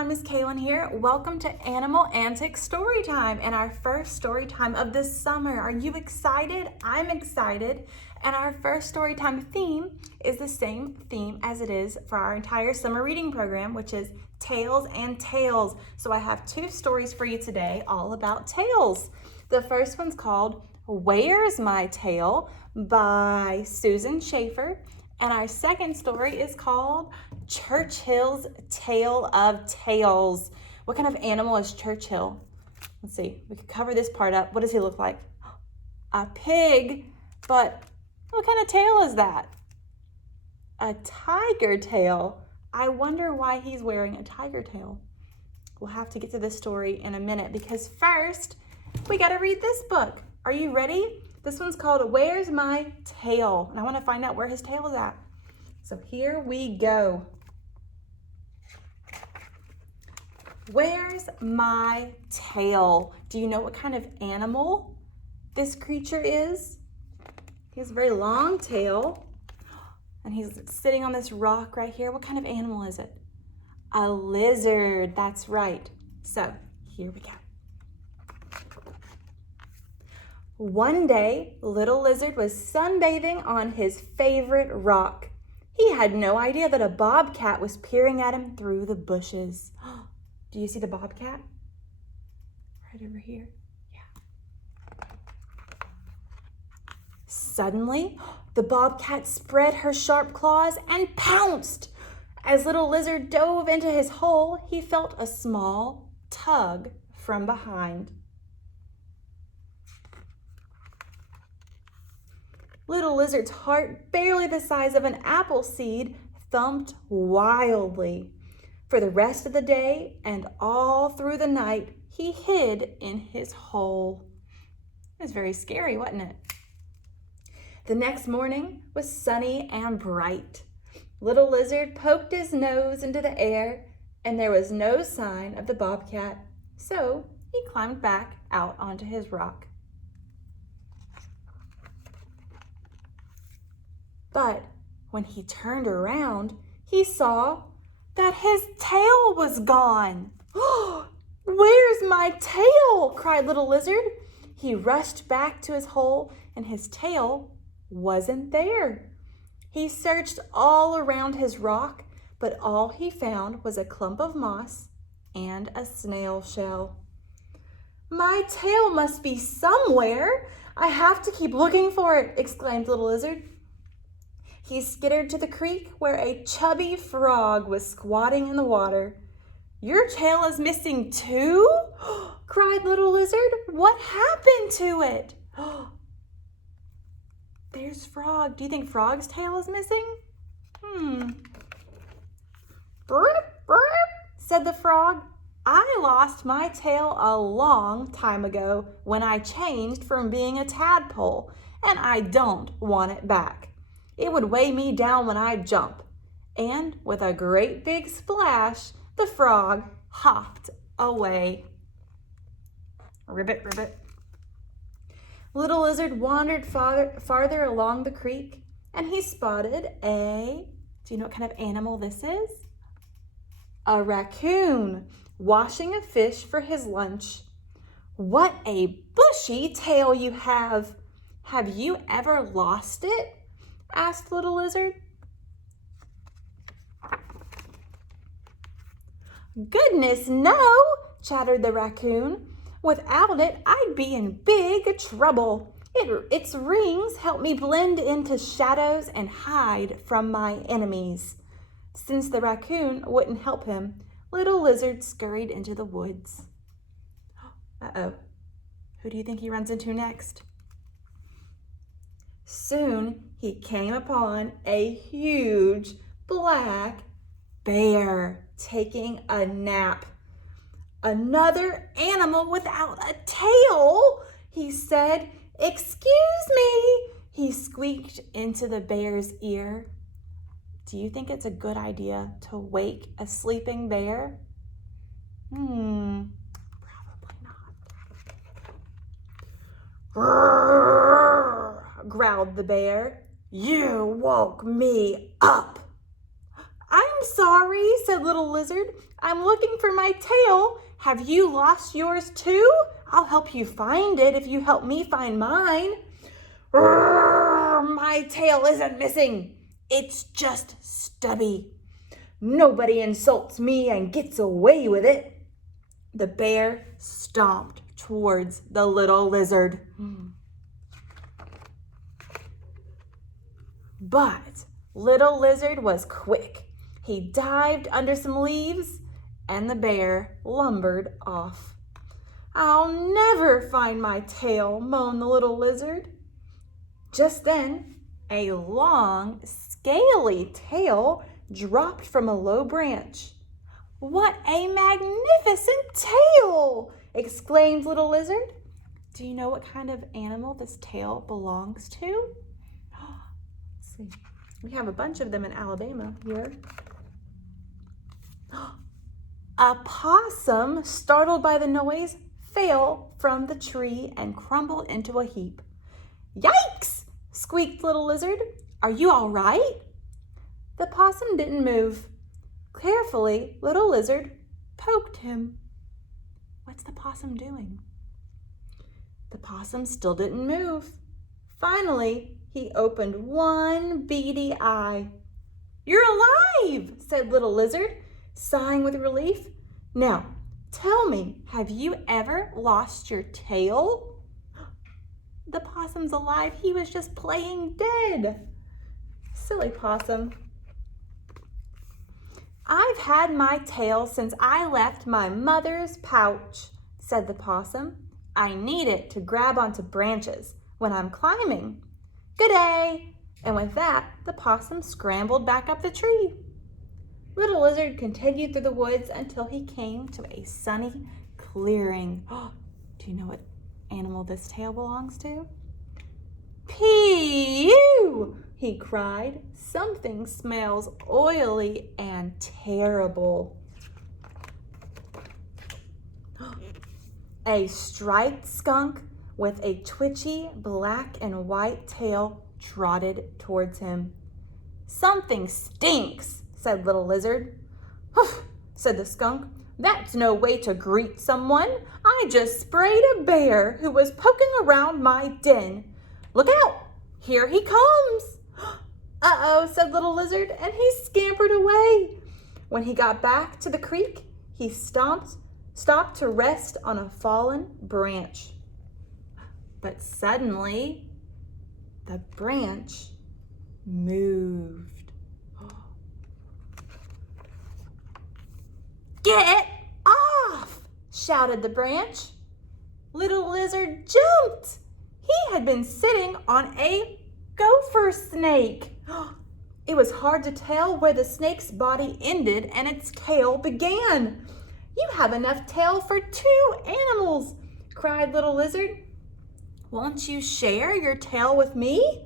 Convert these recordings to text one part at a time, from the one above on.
everyone, Miss Kaylin here. Welcome to Animal Antics Storytime and our first story time of the summer. Are you excited? I'm excited. And our first storytime theme is the same theme as it is for our entire summer reading program, which is Tales and Tales. So I have two stories for you today all about tales. The first one's called Where's My Tail by Susan Schaefer. And our second story is called Churchill's Tale of Tales. What kind of animal is Churchill? Let's see, we could cover this part up. What does he look like? A pig, but what kind of tail is that? A tiger tail. I wonder why he's wearing a tiger tail. We'll have to get to this story in a minute because first, we gotta read this book. Are you ready? This one's called Where's My Tail? And I want to find out where his tail is at. So here we go. Where's my tail? Do you know what kind of animal this creature is? He has a very long tail. And he's sitting on this rock right here. What kind of animal is it? A lizard. That's right. So here we go. One day, Little Lizard was sunbathing on his favorite rock. He had no idea that a bobcat was peering at him through the bushes. Do you see the bobcat? Right over here. Yeah. Suddenly, the bobcat spread her sharp claws and pounced. As Little Lizard dove into his hole, he felt a small tug from behind. Little Lizard's heart, barely the size of an apple seed, thumped wildly. For the rest of the day and all through the night, he hid in his hole. It was very scary, wasn't it? The next morning was sunny and bright. Little Lizard poked his nose into the air, and there was no sign of the bobcat, so he climbed back out onto his rock. But when he turned around, he saw that his tail was gone. "Where's my tail?" cried Little Lizard. He rushed back to his hole, and his tail wasn't there. He searched all around his rock, but all he found was a clump of moss and a snail shell. "My tail must be somewhere. I have to keep looking for it," exclaimed Little Lizard. He skittered to the creek where a chubby frog was squatting in the water. "Your tail is missing too?" cried Little Lizard. "What happened to it?" There's Frog. Do you think Frog's tail is missing? "Burp, burp," said the frog. "I lost my tail a long time ago when I changed from being a tadpole, and I don't want it back. It would weigh me down when I jump." And with a great big splash, the frog hopped away. Ribbit, ribbit. Little Lizard wandered farther along the creek, and he spotted do you know what kind of animal this is? A raccoon washing a fish for his lunch. "What a bushy tail you have! Have you ever lost it?" asked Little Lizard. "Goodness, no," chattered the raccoon. "Without it, I'd be in big trouble. Its rings help me blend into shadows and hide from my enemies." Since the raccoon wouldn't help him, Little Lizard scurried into the woods. Uh-oh. Who do you think he runs into next? Soon he came upon a huge black bear taking a nap. "Another animal without a tail," he said. "Excuse me," he squeaked into the bear's ear. Do you think it's a good idea to wake a sleeping bear? Probably not. "Grrr," growled the bear. "You woke me up." "I'm sorry," said Little Lizard. I'm looking for my tail. Have you lost yours too? I'll help you find it if you help me find mine. My tail isn't missing. It's just stubby. Nobody insults me and gets away with it. The bear stomped towards the little lizard. But little lizard was quick. He dived under some leaves and the bear lumbered off. I'll never find my tail, moaned the little lizard. Just then, a long, scaly tail dropped from a low branch. What a magnificent tail! Exclaimed little lizard. Do you know what kind of animal this tail belongs to? Let's see. We have a bunch of them in Alabama here. A possum, startled by the noise, fell from the tree and crumbled into a heap. Yikes! Squeaked little lizard. Are you all right? The possum didn't move. Carefully, little lizard poked him. What's the possum doing? The possum still didn't move. Finally, he opened one beady eye. You're alive, said little lizard, sighing with relief. Now, tell me, have you ever lost your tail? The possum's alive. He was just playing dead. Silly possum. I've had my tail since I left my mother's pouch, said the possum. I need it to grab onto branches when I'm climbing. Good day. And with that, the possum scrambled back up the tree. Little lizard continued through the woods until he came to a sunny clearing. Do you know what animal this tail belongs to? Pee-ew! He cried. Something smells oily and terrible. A striped skunk with a twitchy black and white tail trotted towards him. Something stinks, said little lizard. Huff, said the skunk. That's no way to greet someone. I just sprayed a bear who was poking around my den. Look out, here he comes. Uh-oh, said little lizard, and he scampered away. When he got back to the creek, he stopped to rest on a fallen branch. But suddenly, the branch moved. Get off, shouted the branch. Little lizard jumped. He had been sitting on a gopher snake. It was hard to tell where the snake's body ended and its tail began. You have enough tail for 2 animals, cried little lizard. Won't you share your tail with me?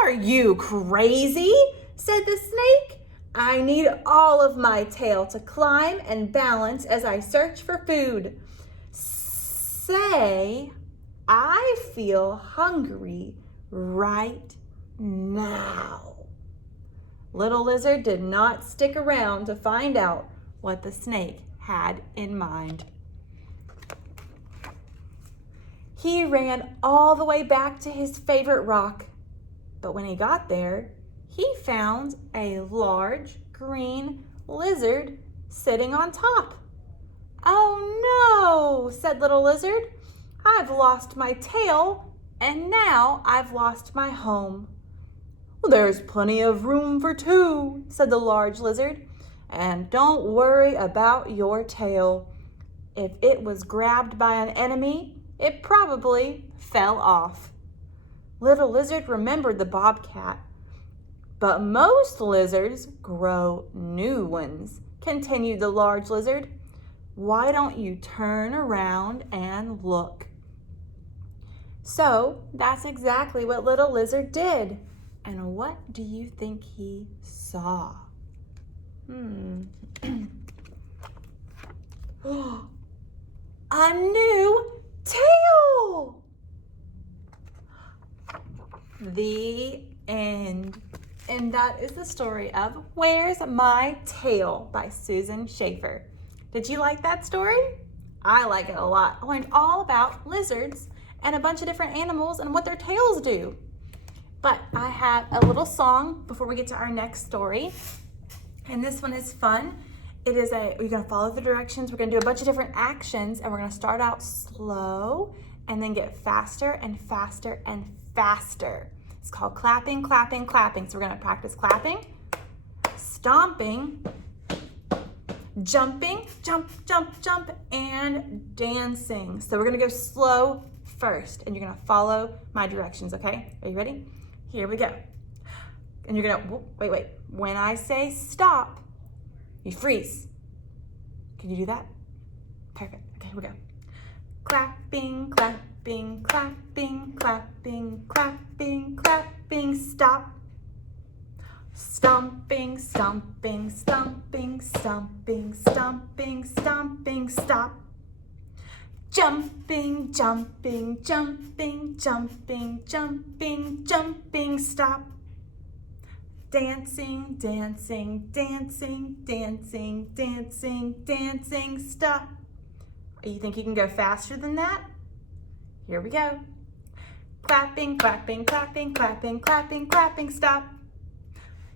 Are you crazy? Said the snake. I need all of my tail to climb and balance as I search for food. Say, I feel hungry right now. Little lizard did not stick around to find out what the snake had in mind. He ran all the way back to his favorite rock, but when he got there, he found a large green lizard sitting on top. Oh no, said little lizard. I've lost my tail and now I've lost my home. There's plenty of room for 2, said the large lizard. And don't worry about your tail. If it was grabbed by an enemy, it probably fell off. Little lizard remembered the bobcat. But most lizards grow new ones, continued the large lizard. Why don't you turn around and look? So that's exactly what little lizard did. And what do you think he saw? A new tail! The end. And that is the story of Where's My Tail by Susan Schaefer. Did you like that story? I like it a lot. I learned all about lizards and a bunch of different animals and what their tails do. But I have a little song before we get to our next story. And this one is fun. We're gonna follow the directions. We're gonna do a bunch of different actions, and we're gonna start out slow and then get faster and faster and faster. It's called clapping, clapping, clapping. So we're gonna practice clapping, stomping, jumping, jump, jump, jump, and dancing. So we're gonna go slow first, and you're gonna follow my directions, okay? Are you ready? Here we go. And you're gonna, wait. When I say stop, you freeze. Can you do that? Perfect. Okay, here we go. Clapping, clapping, clapping, clapping, clapping, clapping, stop. Stomping, stomping, stomping, stomping, stomping, stomping, stop. Jumping, jumping, jumping, jumping, jumping, jumping, stop. Dancing, dancing, dancing, dancing, dancing, dancing, stop. You think you can go faster than that? Here we go. Clapping, clapping, clapping, clapping, clapping, clapping, stop.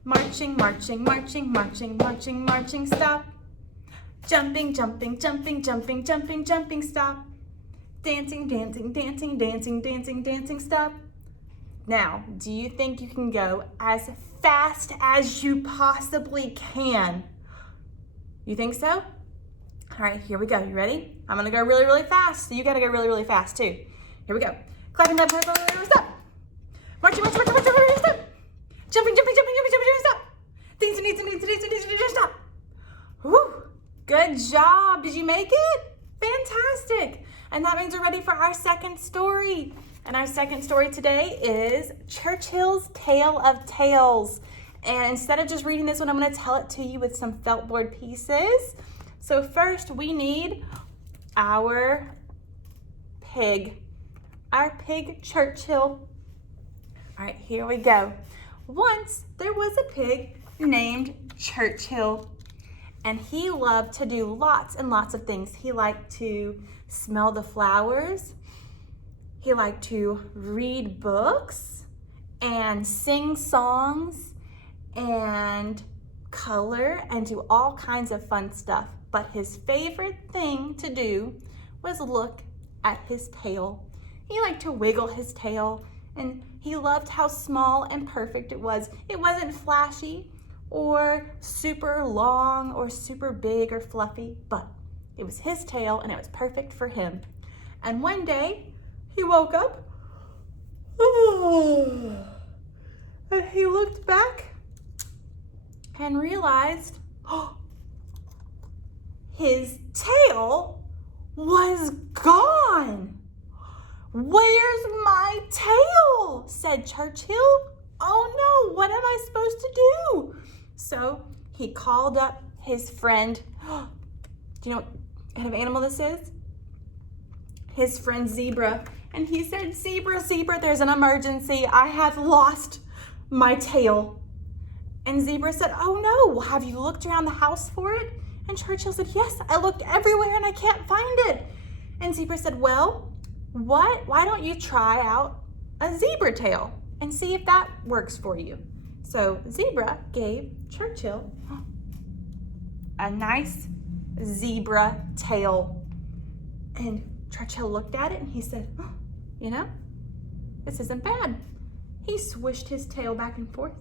Marching, marching, marching, marching, marching, marching, stop. Jumping, jumping, jumping, jumping, jumping, jumping, stop. Dancing, dancing, dancing, dancing, dancing, dancing, stop. Now, do you think you can go as fast as you possibly can? You think so? All right, here we go. You ready? I'm gonna go really, really fast, so you gotta go really, really fast too. Here we go. Clapping, clapping, clapping, clapping, stop. Marching, marching, marching, marching, marching, stop. Jumping, jumping, jumping, jumping, jumping, jumping, stop. Dancing, dancing, dancing, dancing, dancing, dancing, stop. Whew, good job. Did you make it? Fantastic. And that means we're ready for our second story. And our second story today is Churchill's Tale of Tales. And instead of just reading this one, I'm going to tell it to you with some felt board pieces. So first we need our pig Churchill. All right, here we go. Once there was a pig named Churchill, and he loved to do lots and lots of things. He liked to smell the flowers. He liked to read books and sing songs and color and do all kinds of fun stuff. But his favorite thing to do was look at his tail. He liked to wiggle his tail, and he loved how small and perfect it was. It wasn't flashy or super long or super big or fluffy, but it was his tail and it was perfect for him. And one day he woke up and he looked back and realized his tail was gone. "Where's my tail?" said Churchill. "Oh no, what am I supposed to do?" So he called up his friend. Do you know what kind of animal this is? His friend Zebra. And he said, "Zebra, Zebra, there's an emergency. I have lost my tail." And Zebra said, "Oh no, have you looked around the house for it?" And Churchill said, "Yes, I looked everywhere and I can't find it." And Zebra said, "Well, why don't you try out a zebra tail and see if that works for you?" So Zebra gave Churchill a nice zebra tail. And Churchill looked at it and he said, "You know, this isn't bad." He swished his tail back and forth.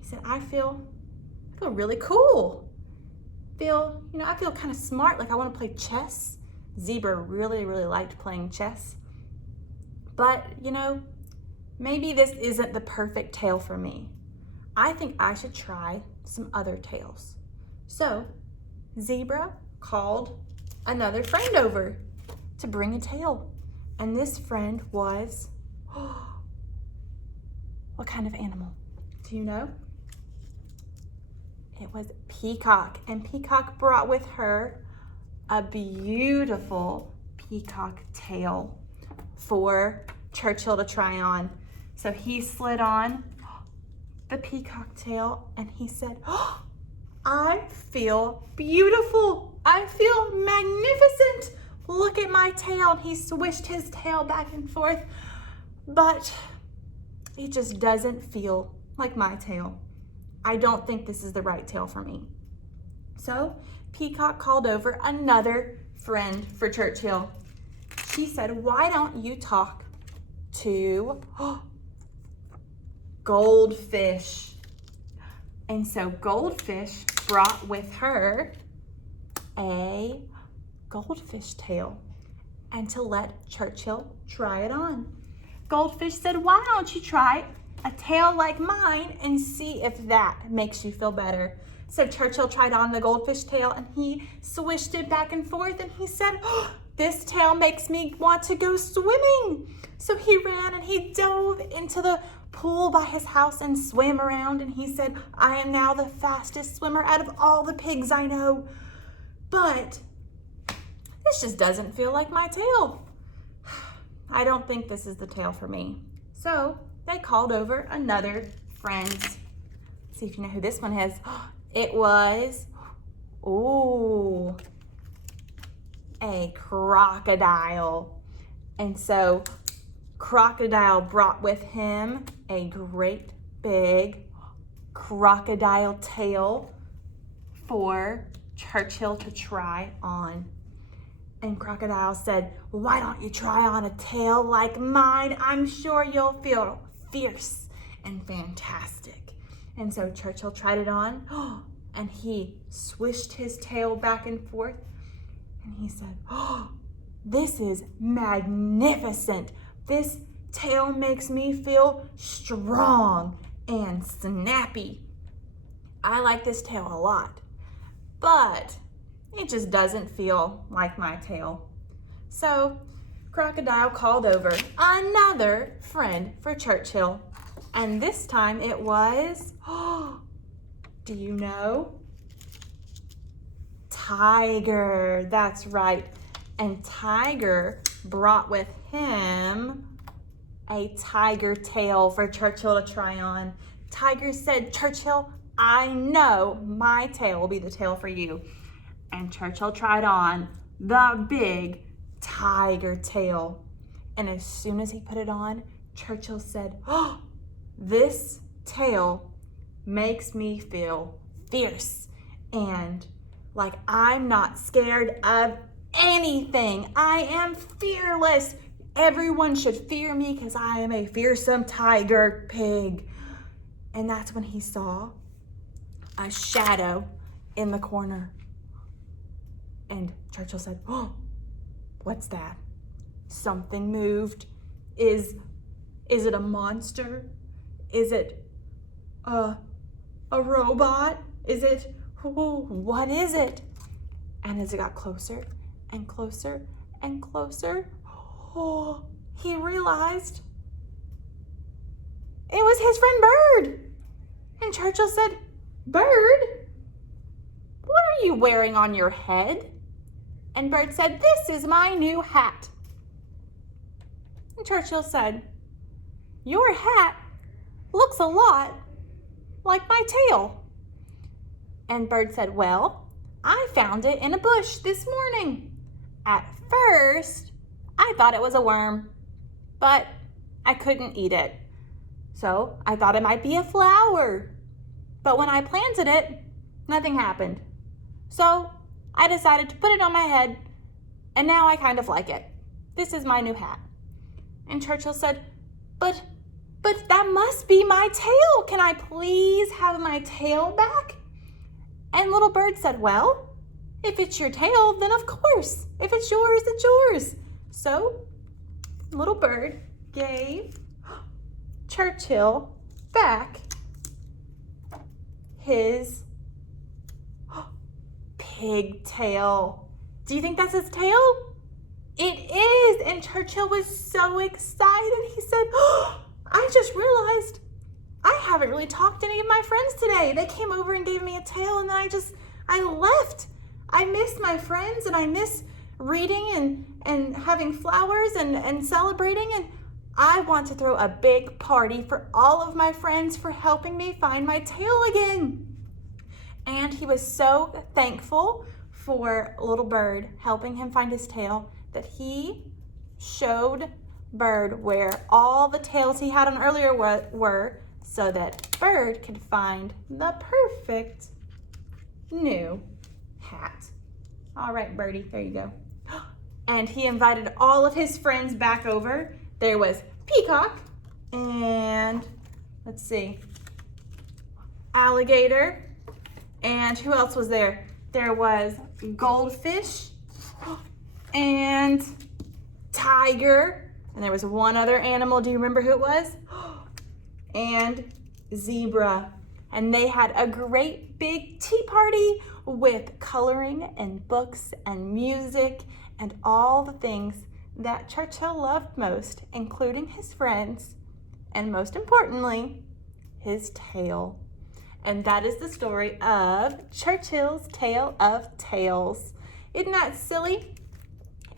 He said, I feel really cool. I feel kind of smart, like I want to play chess. Zebra really, really liked playing chess. But, maybe this isn't the perfect tail for me. I think I should try some other tails. So Zebra called another friend over to bring a tail. And this friend was, what kind of animal? Do you know? It was Peacock. And Peacock brought with her a beautiful peacock tail for Churchill to try on. So he slid on, the peacock tail and he said, "Oh, I feel beautiful. I feel magnificent. Look at my tail." And he swished his tail back and forth, but it just doesn't feel like my tail. I don't think this is the right tail for me. So Peacock called over another friend for Churchill. She said, "Why don't you talk to Goldfish?" And so Goldfish brought with her a goldfish tail and to let Churchill try it on. Goldfish said, "Why don't you try a tail like mine and see if that makes you feel better?" So Churchill tried on the goldfish tail and he swished it back and forth and he said, "Oh, this tail makes me want to go swimming." So he ran and he dove into the pool by his house and swam around and he said, "I am now the fastest swimmer out of all the pigs I know. But this just doesn't feel like my tail. I don't think this is the tail for me." So they called over another friend. See if you know who this one is. It was, a crocodile. And so Crocodile brought with him a great big crocodile tail for Churchill to try on. And Crocodile said, "Why don't you try on a tail like mine? I'm sure you'll feel fierce and fantastic." And so Churchill tried it on and he swished his tail back and forth and he said, "Oh, this is magnificent. This tail makes me feel strong and snappy. I like this tail a lot, but it just doesn't feel like my tail." So Crocodile called over another friend for Churchill. And this time it was, do you know? Tiger. That's right. And Tiger brought with him a tiger tail for Churchill to try on. Tiger said, "Churchill, I know my tail will be the tail for you." And Churchill tried on the big tiger tail. And as soon as he put it on, Churchill said, "Oh, this tail makes me feel fierce and like I'm not scared of anything. I am fearless. Everyone should fear me because I am a fearsome tiger pig." And that's when he saw a shadow in the corner. And Churchill said, "Oh, what's that? Something moved. Is it a monster? Is it a robot? Is it, what is it?" And as it got closer and closer and closer, he realized it was his friend Bird. And Churchill said, "Bird, what are you wearing on your head?" And Bird said, "This is my new hat." And Churchill said, "Your hat looks a lot like my tail." And Bird said, "Well, I found it in a bush this morning. At first, I thought it was a worm, but I couldn't eat it. So I thought it might be a flower. But when I planted it, nothing happened. So I decided to put it on my head, and now I kind of like it. This is my new hat." And Churchill said, But that must be my tail. Can I please have my tail back?" And little Bird said, "Well, if it's your tail, then of course. If it's yours, it's yours." So little Bird gave Churchill back his pigtail. Do you think that's his tail? It is. And Churchill was so excited. He said, "I just realized I haven't really talked to any of my friends today. They came over and gave me a tail and then I left. I miss my friends and I miss reading and having flowers and celebrating. And I want to throw a big party for all of my friends for helping me find my tail again. And he was so thankful for little Bird helping him find his tail that he showed Bird where all the tails he had on earlier were so that Bird could find the perfect new hat. All right, Birdie, there you go. And he invited all of his friends back over. There was Peacock and, let's see, Alligator. And who else was there? There was Goldfish and Tiger. And there was one other animal. Do you remember who it was? And Zebra. And they had a great big tea party with coloring and books and music and all the things that Churchill loved most, including his friends, and most importantly, his tail. And that is the story of Churchill's Tale of Tails. Isn't that silly?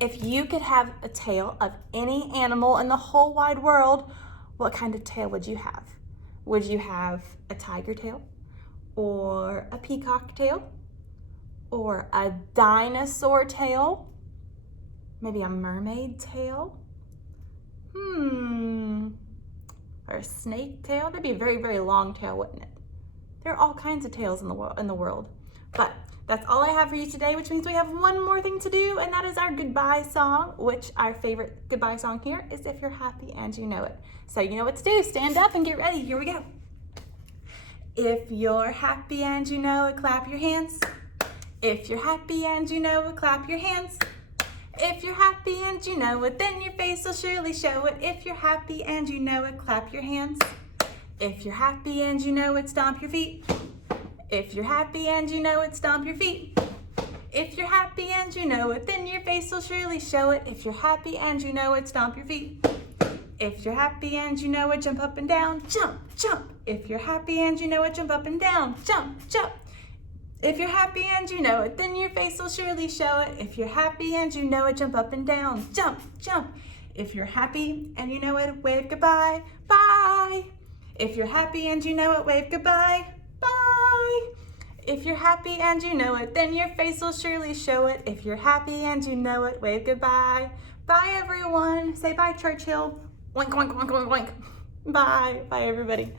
If you could have a tail of any animal in the whole wide world, what kind of tail would you have? Would you have a tiger tail? Or a peacock tail? Or a dinosaur tail? Maybe a mermaid tail? Or a snake tail? That'd be a very, very long tail, wouldn't it? There are all kinds of tails in the world. But that's all I have for you today, which means we have one more thing to do, and that is our goodbye song, which our favorite goodbye song here is If You're Happy and You Know It. So you know what to do. Stand up and get ready. Here we go. If you're happy and you know it, clap your hands. If you're happy and you know it, clap your hands. If you're happy and you know it, then your face will surely show it. If you're happy and you know it, clap your hands. If you're happy and you know it, stomp your feet. If you're happy and you know it, stomp your feet. If you're happy and you know it, then your face will surely show it. If you're happy and you know it, stomp your feet. If you're happy and you know it, jump up and down, jump, jump. If you're happy and you know it, jump up and down, jump, jump. If you're happy and you know it, then your face will surely show it. If you're happy and you know it, jump up and down, jump, jump. If you're happy and you know it, wave goodbye, bye. If you're happy and you know it, wave goodbye, bye. If you're happy and you know it, then your face will surely show it. If you're happy and you know it, wave goodbye. Bye, everyone. Say bye, Churchill. Oink, oink, oink, oink, oink. Bye. Bye, everybody.